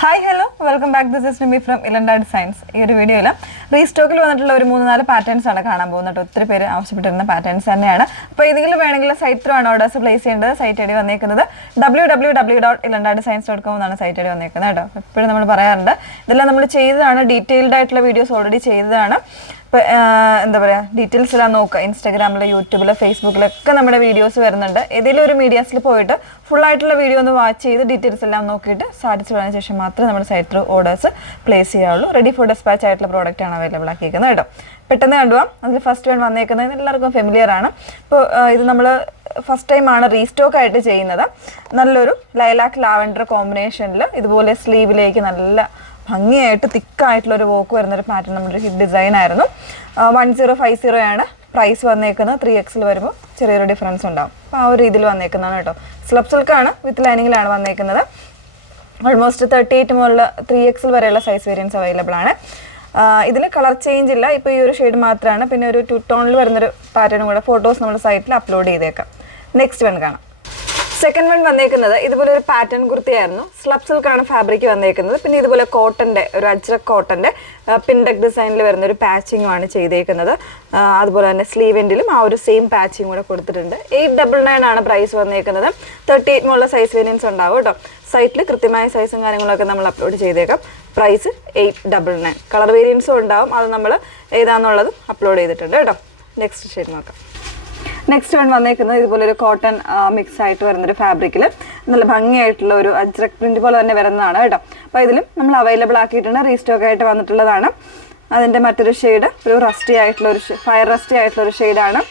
Hi hello welcome back. This is Nimi from Elanda designs. ഈ ഒരു വീഡിയോയിൽ റീസ്റ്റോക്കിൽ വന്നിട്ടുള്ള ഒരു 3-4 പാറ്റേൺസ് ആണ് കാണാൻ പോകുന്നത്. ഒത്തിരി പേര് ആവശ്യപ്പെട്ടിരുന്ന പാറ്റേൺസ് തന്നെയാണ്. അപ്പോൾ ഏതെങ്കിലും വേണമെങ്കിൽ സൈറ്റ് ത്രൂ ആണ് ഓർഡേഴ്സ് പ്ലേസ് ചെയ്യേണ്ടത്. സൈറ്റ് ഐ ഡി വന്നേക്കുന്നത് www.ilandadesigns.com എന്നാണ് സൈറ്റ് ഐ ഡി വന്നേക്കുന്നത് കേട്ടോ. എപ്പോഴും നമ്മൾ പറയാറുണ്ട് ഇതെല്ലാം നമ്മൾ ചെയ്തതാണ്, ഡീറ്റെയിൽഡ് ആയിട്ടുള്ള വീഡിയോസ് ഓൾറെഡി ചെയ്തതാണ്. ഇപ്പോൾ എന്താ പറയുക, ഡീറ്റെയിൽസ് എല്ലാം നോക്കുക. ഇൻസ്റ്റാഗ്രാമിൽ, യൂട്യൂബിൽ, ഫേസ്ബുക്കിലൊക്കെ നമ്മുടെ വീഡിയോസ് വരുന്നുണ്ട്. ഏതെങ്കിലും ഒരു മീഡിയാസിൽ പോയിട്ട് ഫുള്ളായിട്ടുള്ള വീഡിയോ ഒന്ന് വാച്ച് ചെയ്ത് ഡീറ്റെയിൽസ് എല്ലാം നോക്കിയിട്ട് സാറ്റിസ്ഫൈഡ് ആയതിനു ശേഷം മാത്രമേ നമ്മൾ സൈറ്റ് ത്രൂ ഓർഡേഴ്സ് പ്ലേസ് ചെയ്യാവുള്ളൂ. റെഡി ഫോർ ഡെസ്പാച്ച് ആയിട്ടുള്ള പ്രോഡക്റ്റ് ആണ് അവൈലബിൾ ആക്കിയിരിക്കുന്നത് കേട്ടോ. പെട്ടെന്ന് കണ്ടുപോകാം. അതിൽ ഫസ്റ്റ് വൺ വന്നേക്കുന്നത് എല്ലാവർക്കും ഫെമിലിയർ ആണ്. ഇപ്പോൾ ഇത് നമ്മൾ ഫസ്റ്റ് ടൈമാണ് റീസ്റ്റോക്ക് ആയിട്ട് ചെയ്യുന്നത്. നല്ലൊരു ലൈലാക്ക് ലാവൻഡർ കോമ്പിനേഷനിൽ ഇതുപോലെ സ്ലീവിലേക്ക് നല്ല ഭംഗിയായിട്ട് തിക്കായിട്ടുള്ളൊരു വർക്ക് വരുന്നൊരു പാറ്റേൺ നമ്മുടെ ഹിറ്റ് ഡിസൈൻ ആയിരുന്നു. 1050 ആണ് പ്രൈസ് വന്നേക്കുന്നത്. 3XL വരുമ്പോൾ ചെറിയൊരു ഡിഫറൻസ് ഉണ്ടാവും. അപ്പോൾ ആ ഒരു രീതിയിൽ വന്നേക്കുന്നതാണ് കേട്ടോ. സ്ലബ് സിൽക്കാണ്, വിത്ത് ലൈനിങ്ങിലാണ് വന്നേക്കുന്നത്. ഓൾമോസ്റ്റ് 38 മുതലുള്ള 3XL വരെയുള്ള സൈസ് വേരിയൻസ് അവൈലബിൾ ആണ്. ഇതിൽ കളർ ചേഞ്ച് ഇല്ല. ഇപ്പോൾ ഈ ഒരു ഷെയ്ഡ് മാത്രമാണ്. പിന്നെ ഒരു 2 ടോണിൽ വരുന്നൊരു പാറ്റേണും കൂടെ ഫോട്ടോസ് നമ്മുടെ സൈറ്റിൽ അപ്ലോഡ് ചെയ്തേക്കാം. നെക്സ്റ്റ് വൺ കാണാം. സെക്കൻഡ് വൺ വന്നേക്കുന്നത് ഇതുപോലെ ഒരു പാറ്റേൺ കുർത്തിയായിരുന്നു. സ്ലബ് സിൽക്കാണ് ഫാബ്രിക് വന്നേക്കുന്നത്. പിന്നെ ഇതുപോലെ കോട്ടൻ്റെ ഒരു അജ്രക് കോട്ടൻ്റെ പിൻഡക് ഡിസൈനിൽ വരുന്ന ഒരു പാച്ചിങ്ങുമാണ് ചെയ്തേക്കുന്നത്. അതുപോലെ തന്നെ സ്ലീവ് എൻഡിലും ആ ഒരു സെയിം പാച്ചിങ് കൂടെ കൊടുത്തിട്ടുണ്ട്. 899 ആണ് പ്രൈസ് വന്നേക്കുന്നത്. 38 മുതലുള്ള സൈസ് വേരിയൻസ് ഉണ്ടാവും കേട്ടോ. സൈറ്റിൽ കൃത്യമായ സൈസും കാര്യങ്ങളൊക്കെ നമ്മൾ അപ്ലോഡ് ചെയ്തേക്കാം. പ്രൈസ് 899. കളർ വേരിയൻസും ഉണ്ടാവും. അത് നമ്മൾ ഏതാണെന്നുള്ളത് അപ്ലോഡ് ചെയ്തിട്ടുണ്ട് കേട്ടോ. നെക്സ്റ്റ് ഷെയ്ഡ് നോക്കാം. നെക്സ്റ്റ് വൺ വന്നേക്കുന്നത് ഇതുപോലെ ഒരു കോട്ടൺ മിക്സ് ആയിട്ട് വരുന്നൊരു ഫാബ്രിക്കിൽ നല്ല ഭംഗിയായിട്ടുള്ള ഒരു അജ്രക് പ്രിന്റ് പോലെ തന്നെ വരുന്നതാണ് കേട്ടോ. അപ്പോൾ ഇതിലും നമ്മൾ അവൈലബിൾ ആക്കിയിട്ടുണ്ട്. റീസ്റ്റോക്ക് ആയിട്ട് വന്നിട്ടുള്ളതാണ്. അതിൻ്റെ മറ്റൊരു ഷെയ്ഡ് ഒരു റസ്റ്റി ആയിട്ടുള്ള ഒരു ഫയർ റസ്റ്റി ആയിട്ടുള്ള ഒരു ഷെയ്ഡാണ്.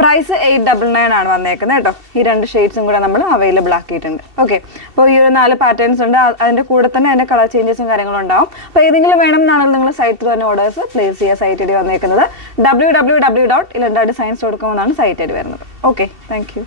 പ്രൈസ് 899 ആണ് വന്നേക്കുന്നത് കേട്ടോ. ഈ 2 ഷെയ്ഡ്സും കൂടെ നമ്മൾ അവൈലബിൾ ആക്കിയിട്ടുണ്ട്. ഓക്കെ, അപ്പോൾ ഈ ഒരു 4 പാറ്റേൺസ് ഉണ്ട്. അതിൻ്റെ കൂടെ തന്നെ അതിൻ്റെ കളർ ചേഞ്ചസും കാര്യങ്ങളും ഉണ്ടാവും. അപ്പോൾ ഏതെങ്കിലും വേണം എന്നാണെങ്കിൽ നിങ്ങൾ സൈറ്റിൽ തന്നെ ഓർഡേഴ്സ് പ്ലേസ് ചെയ്യുക. സൈറ്റ് ഐ ഡി വന്നേക്കുന്നത് www.ilandadesigns.com എന്നാണ് സൈറ്റ് ഐ ഡി വരുന്നത്. Okay, thank you.